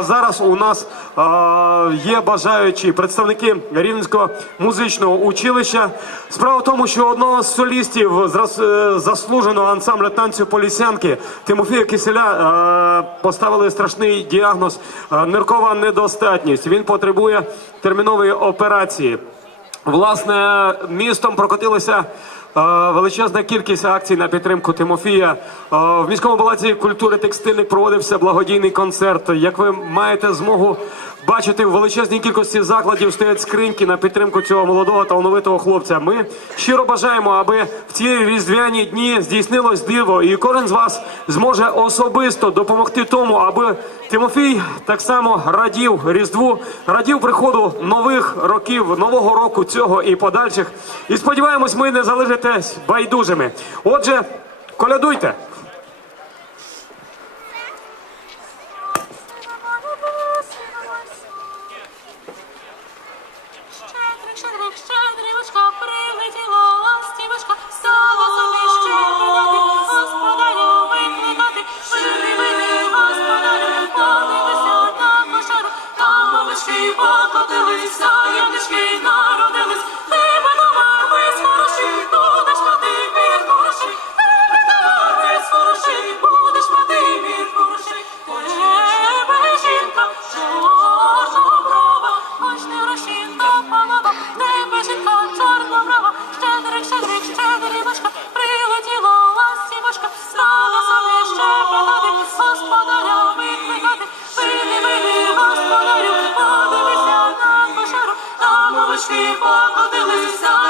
Зараз у нас е, є бажаючі представники Рівненського музичного училища. Справа в тому, що одного з солістів е, заслуженого ансамблю танцю полісянки Тимофія Киселя е, поставили страшний діагноз е, ниркова недостатність. Він потребує термінової операції. Власне, містом прокотилися величезна кількість акцій на підтримку Тимофія. Е, в міському палаці культури текстильник проводився благодійний концерт. Як ви маєте змогу бачити, в величезній кількості закладів стоять скриньки на підтримку цього молодого талановитого хлопця. Ми щиро бажаємо, аби в ці різдвяні дні здійснилось диво, і кожен з вас зможе особисто допомогти тому, аби Тимофій так само радів Різдву, радів приходу нових років, нового року цього і подальших. І сподіваємось, ми не залишитесь байдужими. Отже, колядуйте. Щедрик, щедрик, овечки покотилися,